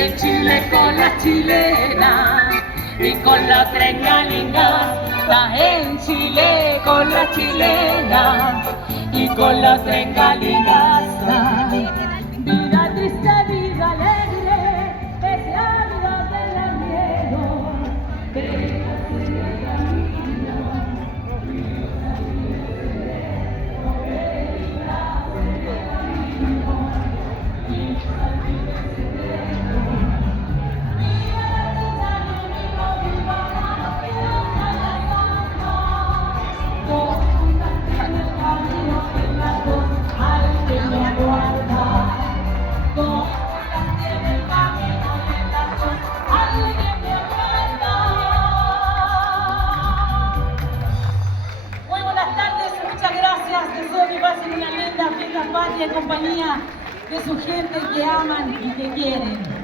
en Chile con la chilena y con la trengalinga, en Chile con la chilena y con la trengalinga. Vida triste, vida alegre, es la vida del arriero, de deseo que pasen una linda fiesta patria en compañía de su gente que aman y que quieren.